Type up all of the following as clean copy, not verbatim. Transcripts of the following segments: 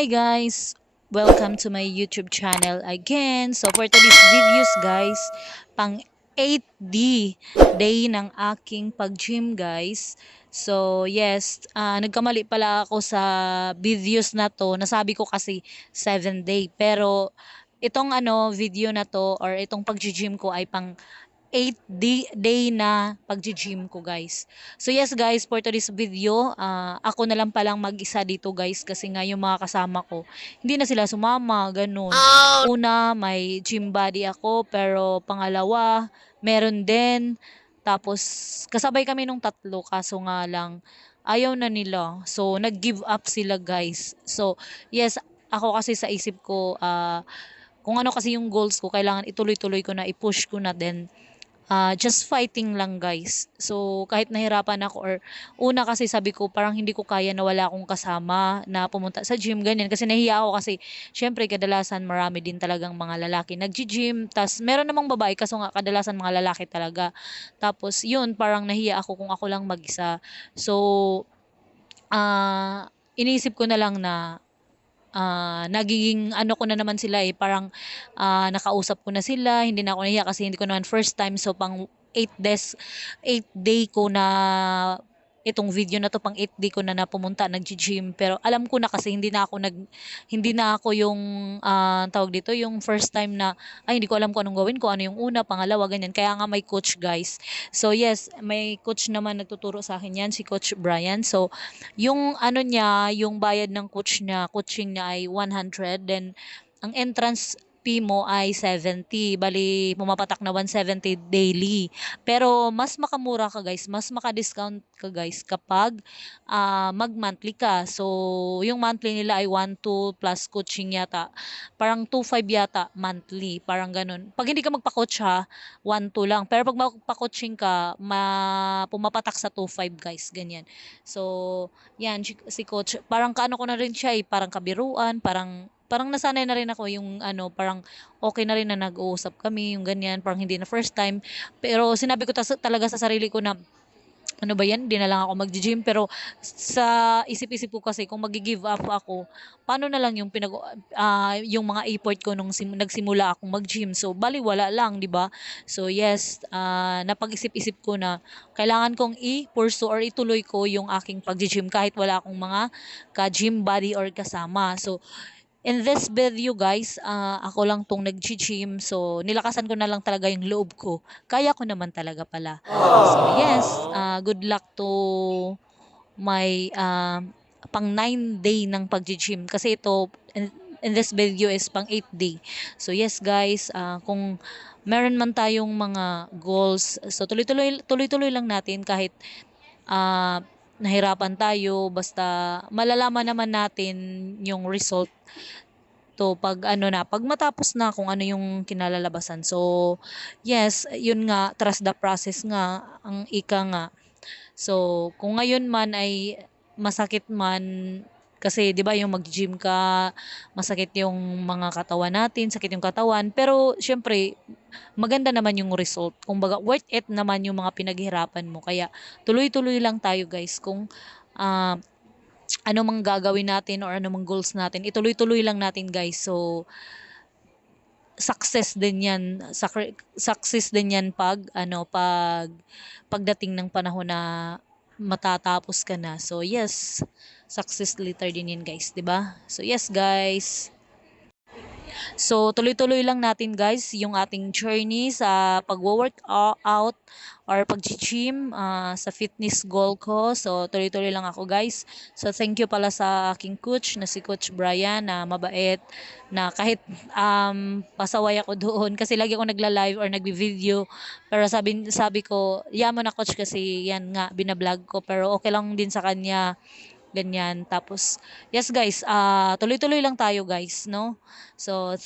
Hi guys! Welcome to my YouTube channel again. So for today's videos guys, pang 8D day ng aking pag-gym guys. So yes, nagkamali pala ako sa videos na to. Nasabi ko kasi 7 day. Pero itong video na to or itong pag-gym ko ay pang 8 day na pag-gym ko guys. So yes guys, for today's video, ako na lang palang mag-isa dito guys kasi nga yung mga kasama ko, hindi na sila sumama, ganun. Una, may gym buddy ako, pero pangalawa, meron din. Tapos, kasabay kami nung tatlo, kaso nga lang, ayaw na nila. So, nag-give up sila guys. So, yes, ako kasi sa isip ko, kung ano kasi yung goals ko, kailangan ituloy-tuloy ko na, i-push ko na din. Just fighting lang guys. So kahit nahirapan ako or una kasi sabi ko parang hindi ko kaya na wala akong kasama na pumunta sa gym ganyan kasi nahiya ako kasi syempre kadalasan marami din talagang mga lalaki nagji-gym tas meron namang babae kaso nga kadalasan mga lalaki talaga. Tapos yun parang nahiya ako kung ako lang mag-isa. So iniisip ko na lang na nagiging ano ko na naman sila eh, parang nakausap ko na sila, hindi na ako nahiya kasi hindi ko naman first time. So pang 8 day ko na itong video na to pang 8 day ko na pumunta nagji-gym pero alam ko na kasi hindi na ako yung tawag dito yung first time na ay hindi ko alam kung anong gawin ko ano yung una pangalawa ganyan kaya nga may coach guys. So yes, may coach naman nagtuturo sa akin yan si Coach Brian. So yung ano niya, yung bayad ng coaching niya ay 100, then ang entrance fee mo ay 70. Bali, pumapatak na 170 daily. Pero mas makamura ka guys, mas maka-discount ka guys kapag mag-monthly ka. So, yung monthly nila ay 1.2 plus coaching yata. Parang 2.5 yata monthly, parang ganun. Pag hindi ka magpa-coach ha, 1.2 lang. Pero pag magpa-coaching ka, pumapatak sa 2.5 guys, ganyan. So, yan, si coach, parang kaano ko na rin siya eh, parang kabiruan, parang parang nasanay na rin ako yung parang okay na rin na nag-uusap kami, yung ganyan, parang hindi na first time. Pero sinabi ko talaga sa sarili ko na ano ba yan, di na lang ako mag-gym. Pero sa isip-isip ko kasi kung mag-give up ako, paano na lang yung mga effort ko nung nagsimula akong mag-gym. So, bali wala lang, di ba? So, yes, napag-isip-isip ko na kailangan kong i-pursue or ituloy ko yung aking pag-gym kahit wala akong mga ka-gym buddy or kasama. So, in this video guys, ako lang tong nag-gym. So, nilakasan ko na lang talaga yung loob ko. Kaya ko naman talaga pala. So, yes, good luck to my pang 9 day ng pag-gym. Kasi ito, in this video is pang 8 day. So, yes guys, kung meron man tayong mga goals, so tuloy-tuloy lang natin kahit ah, nahirapan tayo, basta malalaman naman natin yung result to pag pag matapos na kung ano yung kinalalabasan. So, yes, yun nga, trust the process nga, ang ika nga. So, kung ngayon man ay masakit man, kasi 'di ba yung mag-gym ka, masakit yung mga katawan natin, sakit yung katawan, pero syempre maganda naman yung result. Kumbaga worth it naman yung mga pinaghirapan mo. Kaya tuloy-tuloy lang tayo guys kung ah, ano mang gagawin natin or ano mang goals natin, ituloy-tuloy lang natin guys. So, success din yan, success din yan pagdating ng panahon na matatapos ka na. So, yes, success later din yan guys, 'di ba? So, yes guys. So, tuloy-tuloy lang natin guys yung ating journey sa pag-workout or pag-gym sa fitness goal ko. So, tuloy-tuloy lang ako guys. So, thank you pala sa aking coach na si Coach Brian na mabait na kahit pasaway ako doon kasi lagi ako nagla-live or nagbi-video. Pero sabi ko, yaman na coach kasi yan nga binablog ko pero okay lang din sa kanya ganyan. Tapos, yes guys, tuloy-tuloy lang tayo guys, no? So,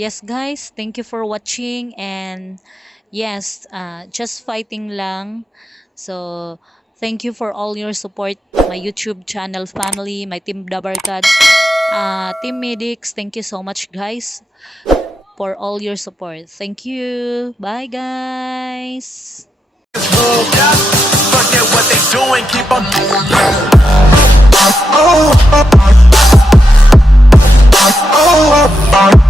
yes guys, thank you for watching, and yes, just fighting lang. So thank you for all your support, my YouTube channel family, my Team Dabarkads, Team Medics. Thank you so much guys for all your support. Thank you. Bye guys. Forget what they doing, keep on. Oh,